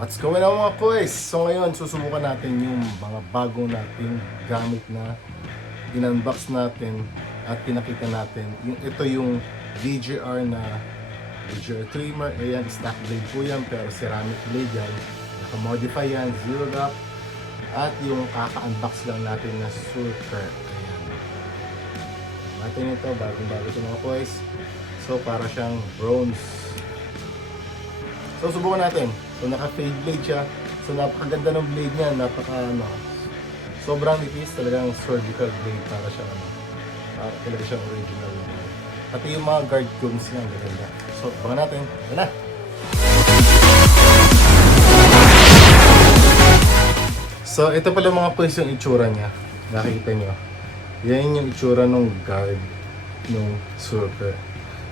What's going on mga boys? So ngayon susubukan natin yung mga bago nating gamit na in-unbox natin at pinakita natin. Ito yung VGR VGR Trimmer. Ayan, stock blade po yan pero ceramic blade yan. Naka-modify yan, zero gap. At yung kaka-unbox lang natin na Surker. Ayan. Natin ito, bagong-bago ito mga boys. So para siyang bronze. So subukan natin. So naka-fade blade siya. So napakaganda ng blade niya, sobrang nipis, talagang surgical blade para siya para talaga siyang original. Pati yung mga guard combs niya, ganda. So baka natin, ito na. So ito pala mga boys yung itsura niya. Nakikita niyo. Yan yung itsura ng guard ng Surker.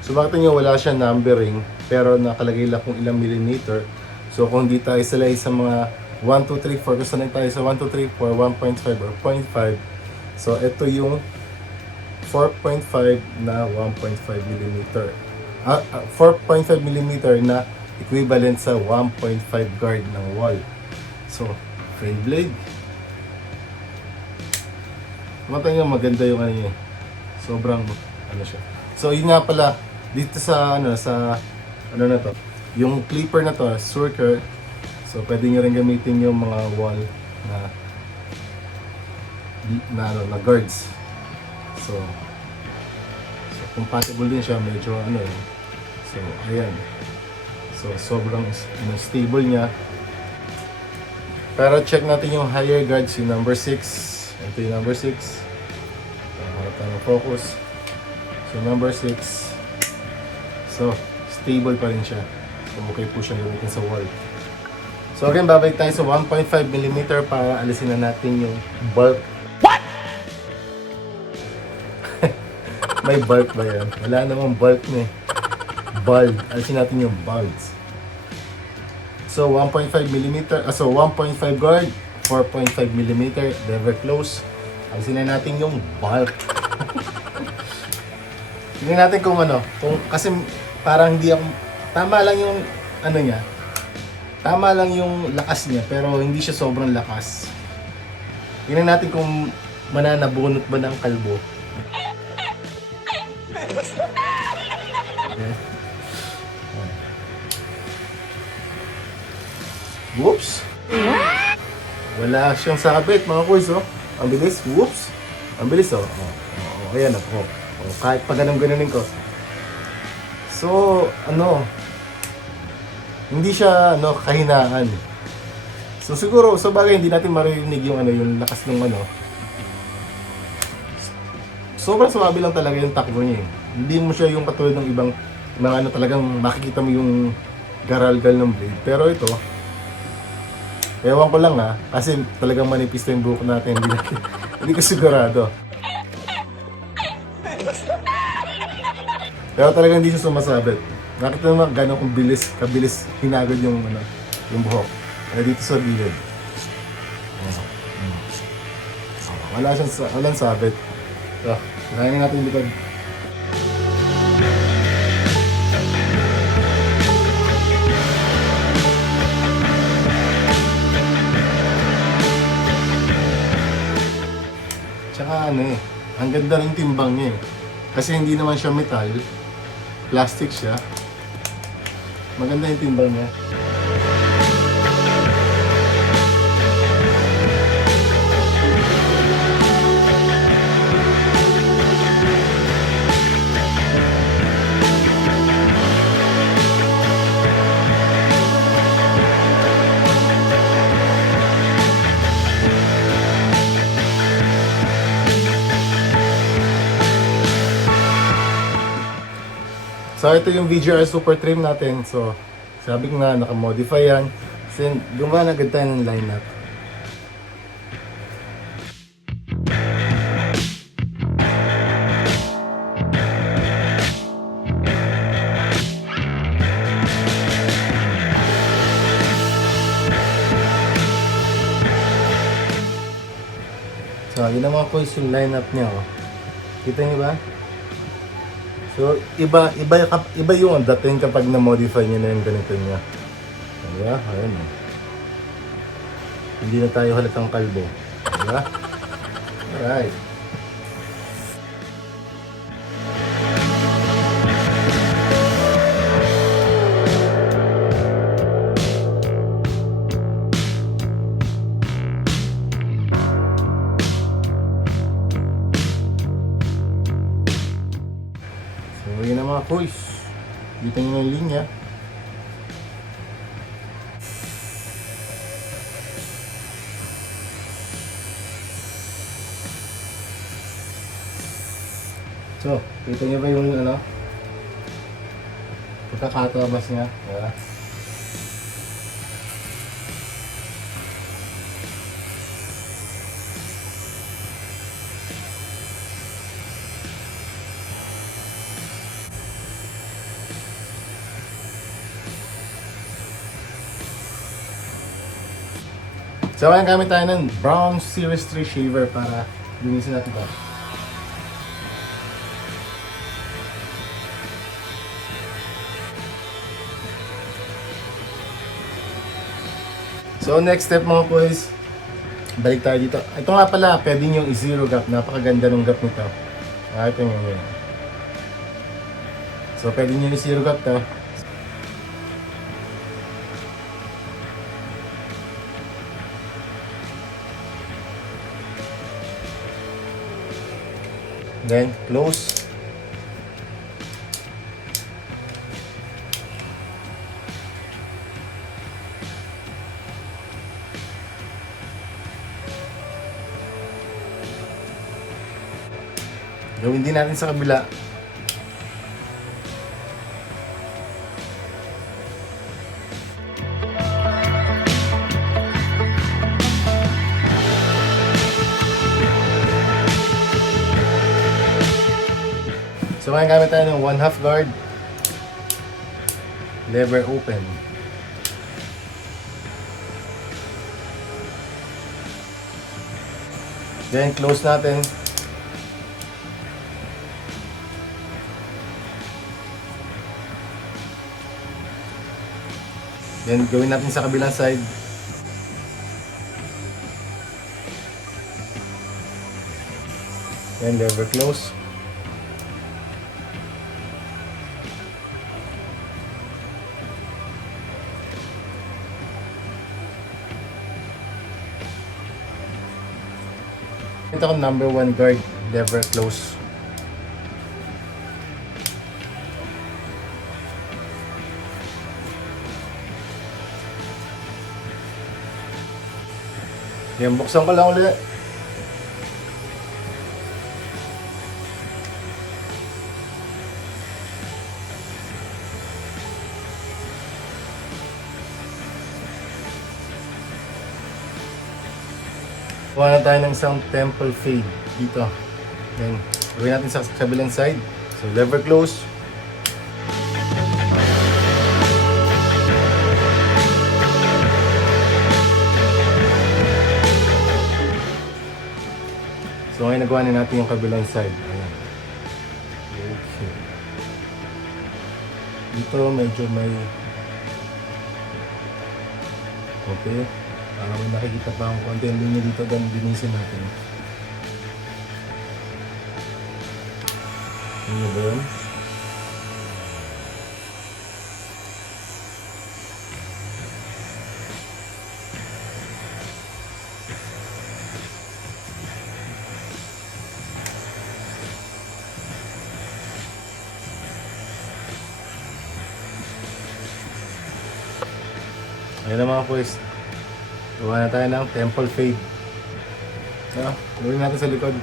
So bakit niyo wala siya numbering pero nakalagay lang kung ilang millimeter. So kung di tayo salay sa mga 1, 2, 3, 4, kung sanay tayo sa 1, 2, 3, 4, 1.5 or 0.5. So ito yung 4.5 na 1.5 mm. 4.5 mm na equivalent sa 1.5 guard ng Wahl. So, fade blade. Mata nyo, maganda yung niya. Sobrang siya. So yun nga pala, dito sa ano na to. Yung clipper na to, Surker. So pwede nyo rin gamitin yung mga Wahl na guards. So compatible din siya, medyo So ayan. So sobrang stable niya. Pero check natin yung higher guards, yung number 6. Ito yung number 6. Harap tayo ng focus. So number 6. So stable pa rin siya. So okay po siya gamitin sa Wahl. So again, babalik tayo sa 1.5 mm para alisin na natin yung bulk. What? May bulk ba yan? Wala namang bulk na eh. Bulb. Alisin natin yung bulbs. So 1.5 mm, so 1.5 guard, 4.5 mm, never close. Alisin na natin yung bulk. Tingnan natin kung kasi parang hindi ako, tama lang yung niya. Tama lang yung lakas niya, pero hindi siya sobrang lakas. Tingnan natin kung mananabunot ba ng kalbo. Okay. Whoops! Wala siyang sabit mga boys, oh. Ang bilis, whoops! Ang bilis, oh. Ayan, oh. Kahit pa ganun-ganunin ko. So, hindi siya kahinaan. So siguro sa bagay hindi natin maririnig yung yung lakas ng Sobrang suwabe lang talaga yung takbo niya. Hindi mo siya yung katulad ng ibang mga talagang makikita mo yung garalgal ng blade. Pero ito, ewan ko lang kasi talagang manipis na yung buhok natin. Hindi ko sigurado. Pero talagang hindi siya sumasabit. Nakita naman gano'n kabilis hinagod yung buhok. Dito sa gilid. Walang sabit. So, kailangan natin yung likod. Tsaka ang ganda rin timbang niya eh. Kasi hindi naman siya metal, plastic siya. Maganda yung timbang niya. So ito yung VGR super trim natin. So sabi ko nga naka-modify yan. Kasi gumawa na agad tayo ng lineup. So ginawa ko yung lineup niya. Kita niyo ba? So, iba yung dating kapag na-modify niya na yung ganito niya. Diba? Ayan. Hindi na tayo halatang kalbo. Diba? Alright. So yun ang mga kuys. Dito nyo yung linya. So, kita niyo ba yung ano? Pagkakatabas niya, diba? So, ngayon gamit tayo ng Brown Series 3 shaver para linisin natin ito. So next step mga boys, balik tayo dito. Ito nga pala, pwede nyo i-zero gap. Napakaganda ng gap nito. Ito nyo yun. So pwede nyo i-zero gap to. Then close. Gawin din natin sa kabila. So ngayon gamit tayo ng 1/2 guard. Lever open. Then close natin. Then gawin natin sa kabilang side. Then lever close. Ito ko number 1 guard, lever close. Yan, buksan ko lang ulit. Kuha na tayo ng isang temple fade dito. Then, gawin natin sa kabilang side. So, lever close. So ngayon nagawa na natin yung kabilang side. Ayan. Okay. Dito medyo may okay. May nakikita pa ang konti ang linya dito, then linisin natin. Ano ba yun? Ayan na mga boys. Gawa na tayo ng temple fade. So, gawin natin sa likod.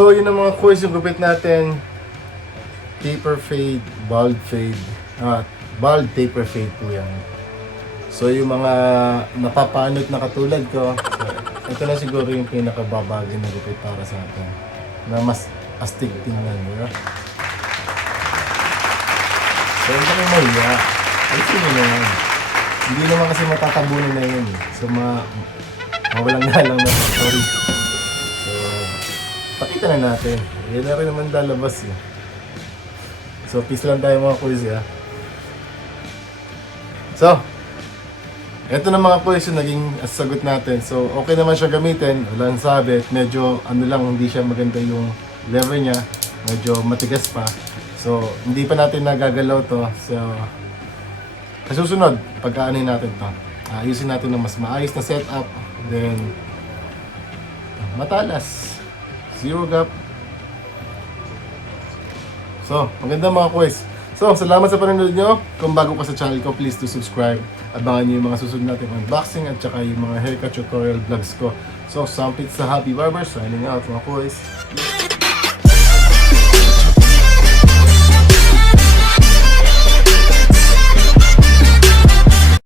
So, yun ang mga course yung gupit natin. Taper fade, bald fade. Bald taper fade po yan. So, yung mga napapanot na katulad ko, so, ito na siguro yung pinakababagay na gupit para sa atin. Na mas astig tingnan, di ba? So, hindi ko mahiya. Ayun mo na yan. Hindi naman kasi matatabunan na yun. So, mawalang galang na sorry. So, pakita na natin. Yan na rin naman lalabas eh. So, peace lang tayo mga kuys ya. So, ito na mga kuys yung naging sagot natin. So, okay naman siya gamitin. Walang sabit. Medyo ano lang, hindi siya maganda yung lever niya. Medyo matigas pa. So, hindi pa natin nagagalaw to. So, susunod, pagkaanin natin to. Ayusin natin ng mas maayos na setup. Then, matalas. Zero gap. So, maganda mga kuys. So, salamat sa panonood nyo. Kung bago ka sa channel ko, please do subscribe. Abangan nyo yung mga susunod natin unboxing at saka yung mga haircut tutorial vlogs ko. So, Sampitz the Hobby Barber, signing out mga kuys.